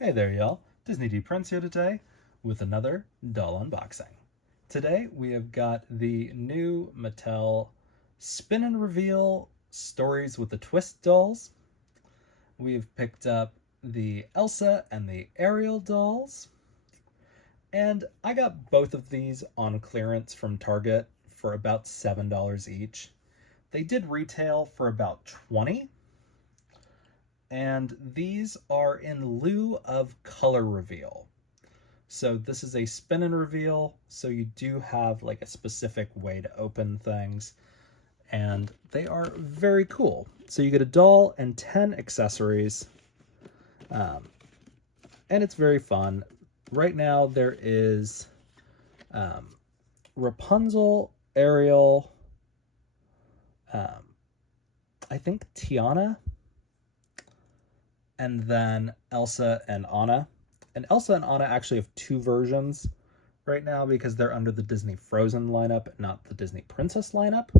Hey there, y'all. Disney D Prince here today with another doll unboxing. Today we have got the new Mattel Spin and Reveal Stories with a Twist dolls. We've picked up the Elsa and the Ariel dolls. And I got both of these on clearance from Target for about $7 each. They did retail for about $20. And these are in lieu of color reveal. So this is a spin and reveal, so you do have like a specific way to open things, and they are very cool. So you get a doll and 10 accessories, and it's very fun. Right now there is Rapunzel, Ariel, I think Tiana, and then Elsa and Anna. And Elsa and Anna actually have two versions right now because they're under the Disney Frozen lineup, not the Disney Princess lineup.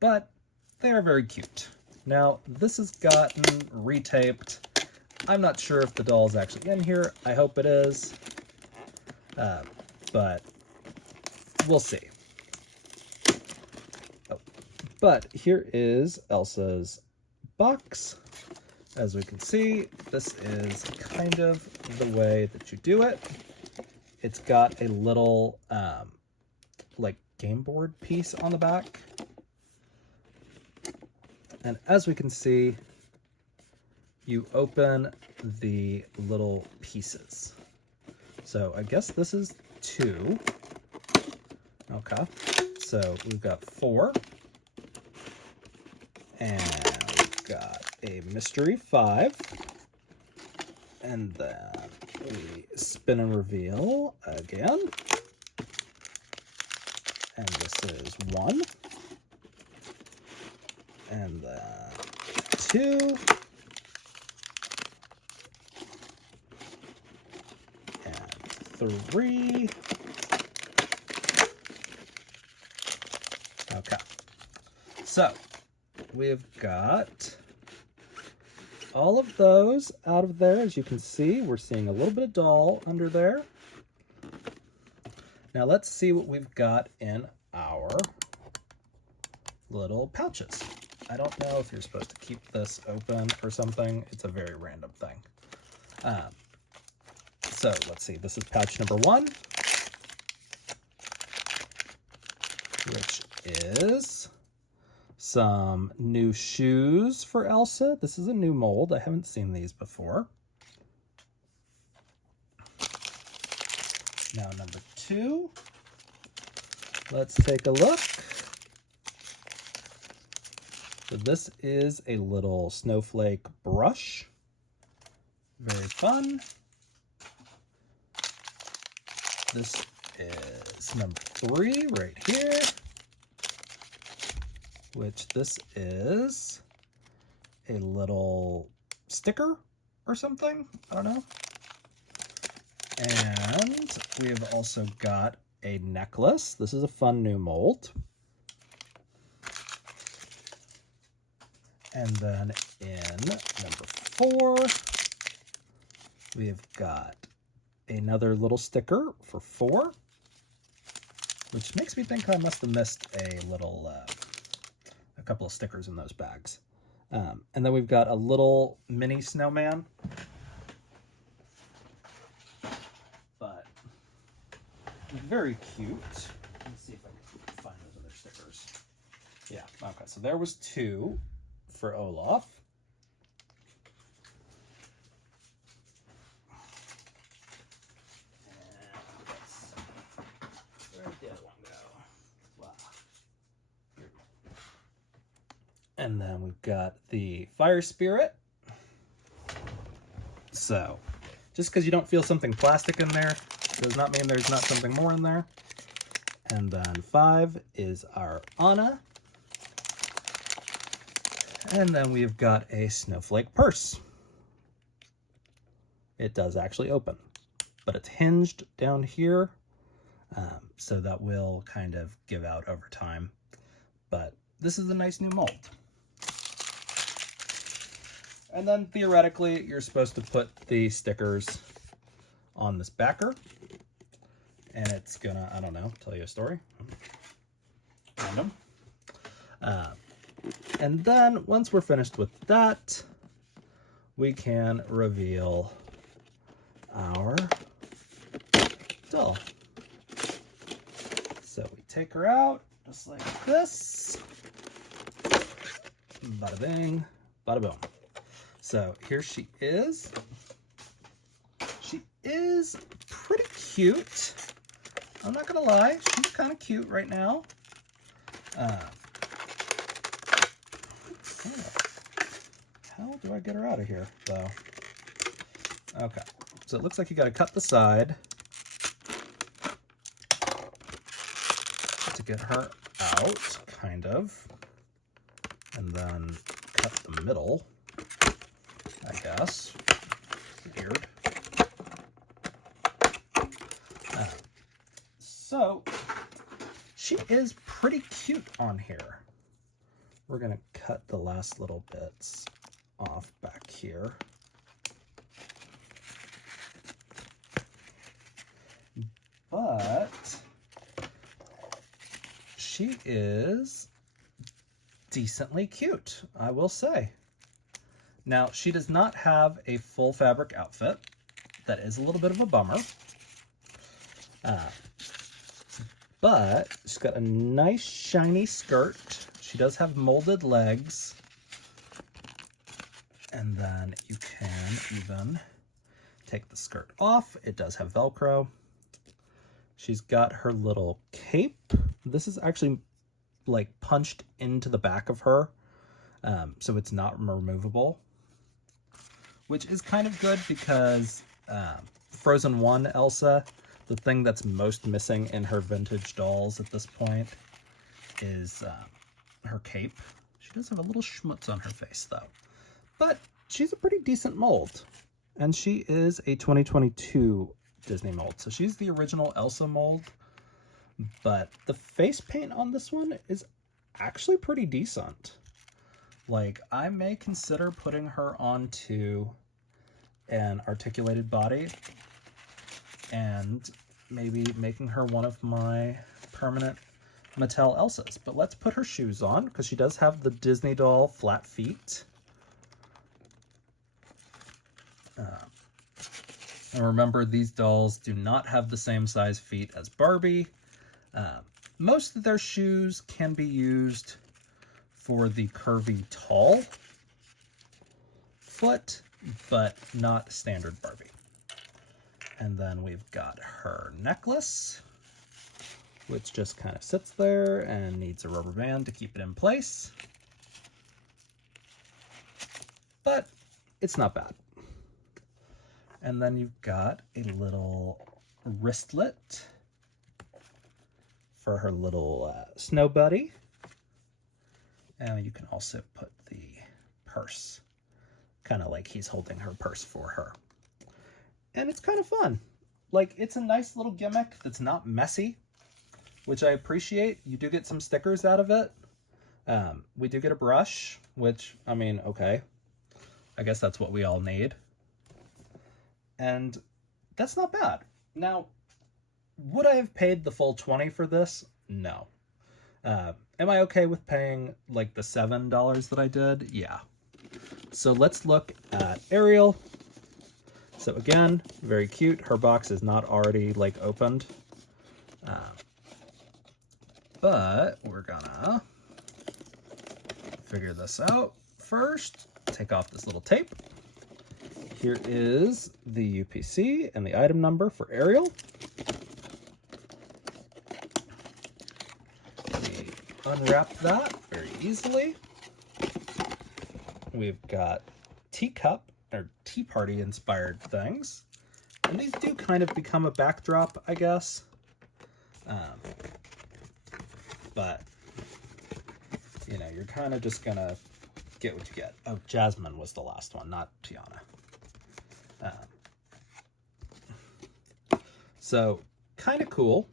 But they are very cute. Now, this has gotten retaped. I'm not sure if the doll is actually in here. I hope it is. But we'll see. Oh, but here is Elsa's box. As we can see, this is kind of the way that you do it. It's got a little like game board piece on the back. And as we can see, you open the little pieces. So I guess this is 2. Okay, so we've got 4. And we've got a mystery 5, and then we spin and reveal again, and this is 1, and then 2, and 3. Okay, so we've got all of those out of there. As you can see, we're seeing a little bit of doll under there. Now let's see what we've got in our little pouches. I don't know if you're supposed to keep this open or something. It's a very random thing. So let's see. This is pouch number 1, which is some new shoes for Elsa. This is a new mold. I haven't seen these before. Now number 2. Let's take a look. So this is a little snowflake brush. Very fun. This is number 3 right here, which this is a little sticker or something. I don't know. And we have also got a necklace. This is a fun new mold. And then in number 4, we have got another little sticker for 4, which makes me think I must have missed a little a couple of stickers in those bags. And then we've got a little mini snowman. But very cute. Let's see if I can find those other stickers. Yeah, okay, so there was 2 for Olaf. And then we've got the fire spirit. So, just because you don't feel something plastic in there does not mean there's not something more in there. And then 5 is our Anna. And then we've got a snowflake purse. It does actually open, but it's hinged down here. So that will kind of give out over time. But this is a nice new mold. And then theoretically, you're supposed to put the stickers on this backer. And it's gonna, I don't know, tell you a story. Random. And then once we're finished with that, we can reveal our doll. So we take her out just like this. Bada bing, bada boom. So here she is. She is pretty cute. I'm not gonna lie, she's kind of cute right now. How do I get her out of here, though? Okay, so it looks like you gotta cut the side to get her out, kind of. And then cut the middle, I guess. Weird. So, she is pretty cute on here. We're gonna cut the last little bits off back here. But she is decently cute, I will say. Now, she does not have a full fabric outfit. That is a little bit of a bummer. But she's got a nice shiny skirt. She does have molded legs. And then you can even take the skirt off. It does have Velcro. She's got her little cape. This is actually like punched into the back of her. So it's not removable. Which is kind of good because Frozen 1 Elsa, the thing that's most missing in her vintage dolls at this point is her cape. She does have a little schmutz on her face though. But she's a pretty decent mold. And she is a 2022 Disney mold. So she's the original Elsa mold. But the face paint on this one is actually pretty decent. Like, I may consider putting her onto an articulated body and maybe making her one of my permanent Mattel Elsas. But let's put her shoes on because she does have the Disney doll flat feet. And remember, these dolls do not have the same size feet as Barbie. Most of their shoes can be used for the curvy tall foot, but not standard Barbie. And then we've got her necklace, which just kind of sits there and needs a rubber band to keep it in place. But it's not bad. And then you've got a little wristlet for her little snow buddy. And you can also put the purse, kind of like he's holding her purse for her. And it's kind of fun. Like, it's a nice little gimmick that's not messy, which I appreciate. You do get some stickers out of it. We do get a brush, which, I mean, okay. I guess that's what we all need. And that's not bad. Now, would I have paid the full $20 for this? No. Am I okay with paying like the $7 that I did? Yeah. So let's look at Ariel. So again, very cute. Her box is not already like opened. But we're gonna figure this out first. Take off this little tape. Here is the UPC and the item number for Ariel. We unwrap that very easily. We've got teacup or tea party inspired things. And these do kind of become a backdrop, I guess. But, you know, you're kind of just gonna get what you get. Oh, Jasmine was the last one, not Tiana. So, kind of cool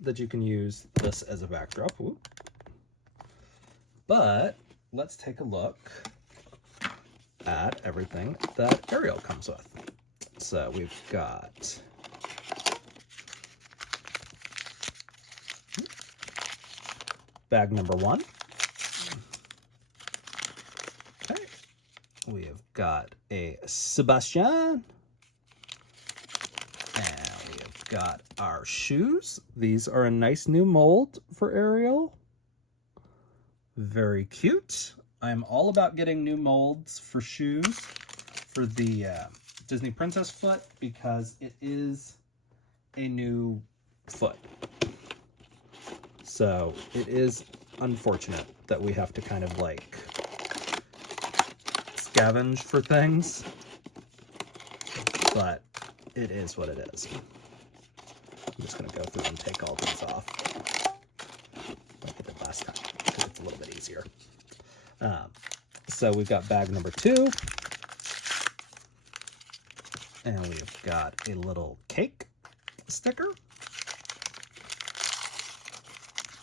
that you can use this as a backdrop. Ooh. But let's take a look at everything that Ariel comes with. So we've got bag number 1. Okay. We have got a Sebastian. And we have got our shoes. These are a nice new mold for Ariel. Very cute. I'm all about getting new molds for shoes for the Disney Princess foot because it is a new foot. So it is unfortunate that we have to kind of like scavenge for things, but it is what it is. I'm just going to go through and take all these off like I did last time because it's a little bit easier. So we've got bag number 2. And we've got a little cake sticker.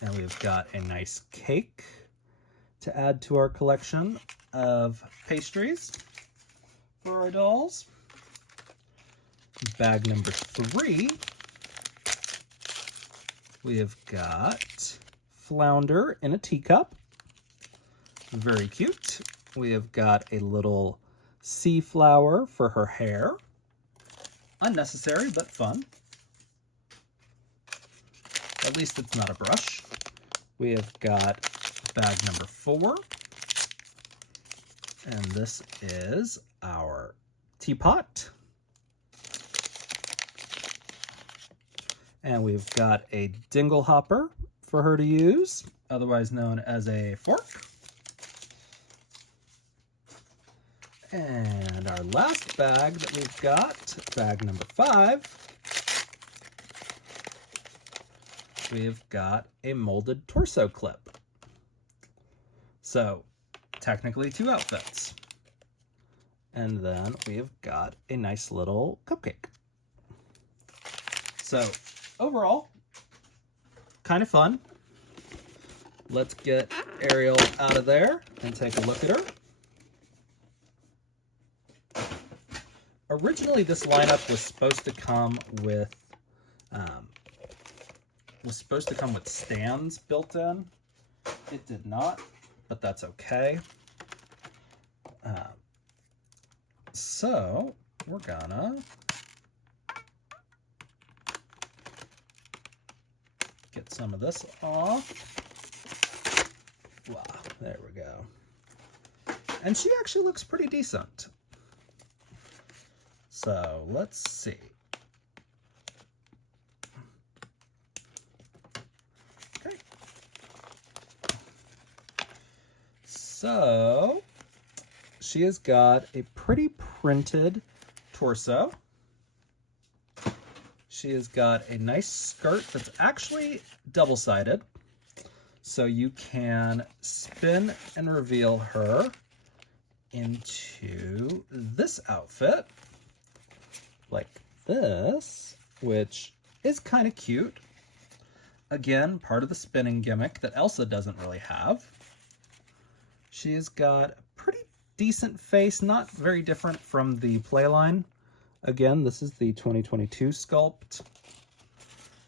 And we've got a nice cake to add to our collection of pastries for our dolls. Bag number 3. We have got Flounder in a teacup. Very cute. We have got a little sea flower for her hair. Unnecessary, but fun. At least it's not a brush. We have got bag number 4. And this is our teapot. And we've got a dingle hopper for her to use, otherwise known as a fork. And our last bag that we've got, bag number 5, we've got a molded torso clip. So technically 2 outfits. And then we've got a nice little cupcake. So overall, kind of fun. Let's get Ariel out of there and take a look at her. Originally, this lineup was supposed to come with stands built in. It did not, but that's okay. So we're gonna get some of this off. Wow, there we go. And she actually looks pretty decent. So let's see. Okay. So she has got a pretty printed torso. She has got a nice skirt that's actually double-sided. So you can spin and reveal her into this outfit. Like this, which is kind of cute. Again, part of the spinning gimmick that Elsa doesn't really have. She's got a pretty decent face, not very different from the Playline. Again, this is the 2022 sculpt.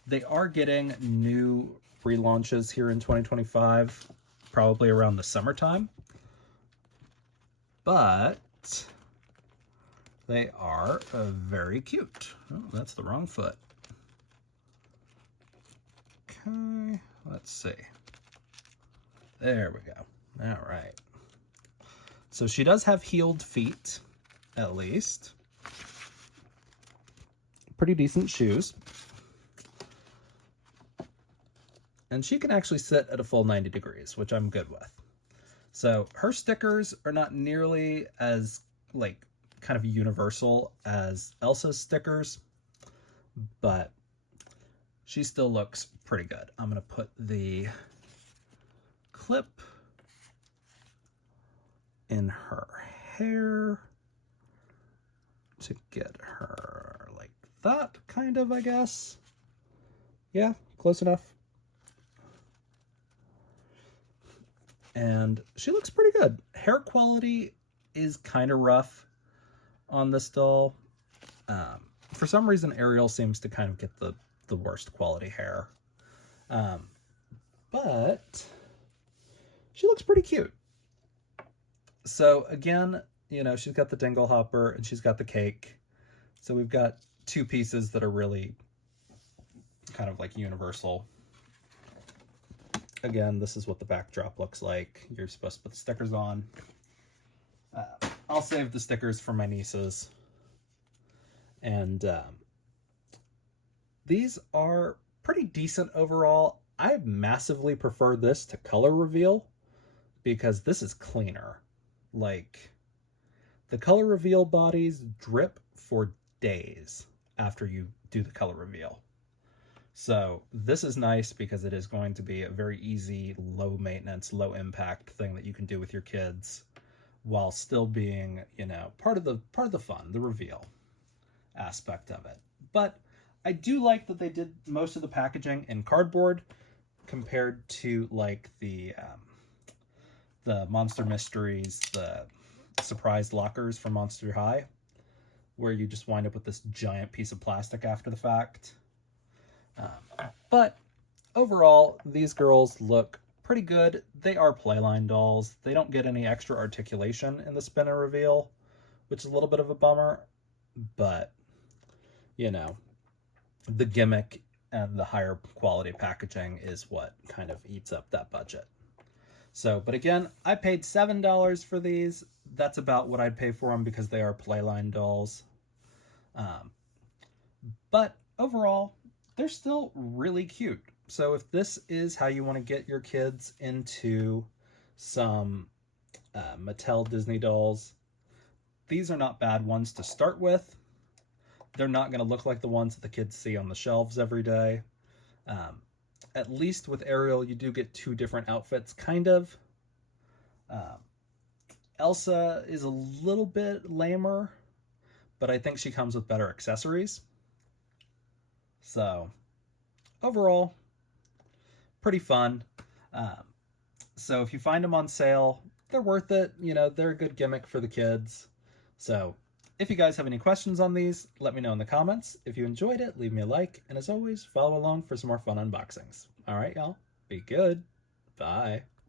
They are getting new relaunches here in 2025, probably around the summertime. But they are very cute. Oh, that's the wrong foot. Okay, let's see. There we go. All right. So she does have heeled feet, at least. Pretty decent shoes. And she can actually sit at a full 90 degrees, which I'm good with. So her stickers are not nearly as, like, kind of universal as Elsa's stickers, but she still looks pretty good. I'm going to put the clip in her hair to get her like that, kind of, I guess. Yeah, close enough. And she looks pretty good. Hair quality is kind of rough on this doll. For some reason, Ariel seems to kind of get the worst quality hair. But she looks pretty cute. So again, you know, she's got the dingle hopper and she's got the cake. So we've got two pieces that are really kind of like universal. Again, this is what the backdrop looks like. You're supposed to put the stickers on. I'll save the stickers for my nieces. And these are pretty decent overall. I massively prefer this to Color Reveal because this is cleaner. Like, the Color Reveal bodies drip for days after you do the Color Reveal. So this is nice because it is going to be a very easy, low maintenance, low impact thing that you can do with your kids while still being, you know, part of the fun, the reveal aspect of it. But I do like that they did most of the packaging in cardboard compared to like the Monster Mysteries, the surprise lockers from Monster High, where you just wind up with this giant piece of plastic after the fact. But overall, these girls look pretty good. They are Playline dolls. They don't get any extra articulation in the Spin and Reveal, which is a little bit of a bummer, but, you know, the gimmick and the higher quality packaging is what kind of eats up that budget. So, but again, I paid $7 for these. That's about what I'd pay for them because they are Playline dolls. But overall, they're still really cute. So if this is how you want to get your kids into some Mattel Disney dolls, these are not bad ones to start with. They're not going to look like the ones that the kids see on the shelves every day. At least with Ariel, you do get two different outfits, kind of. Elsa is a little bit lamer, but I think she comes with better accessories. So, overall, pretty fun. So if you find them on sale, they're worth it. You know, they're a good gimmick for the kids. So, if you guys have any questions on these, let me know in the comments. If you enjoyed it, leave me a like. And as always, follow along for some more fun unboxings. All right, y'all. Be good. Bye.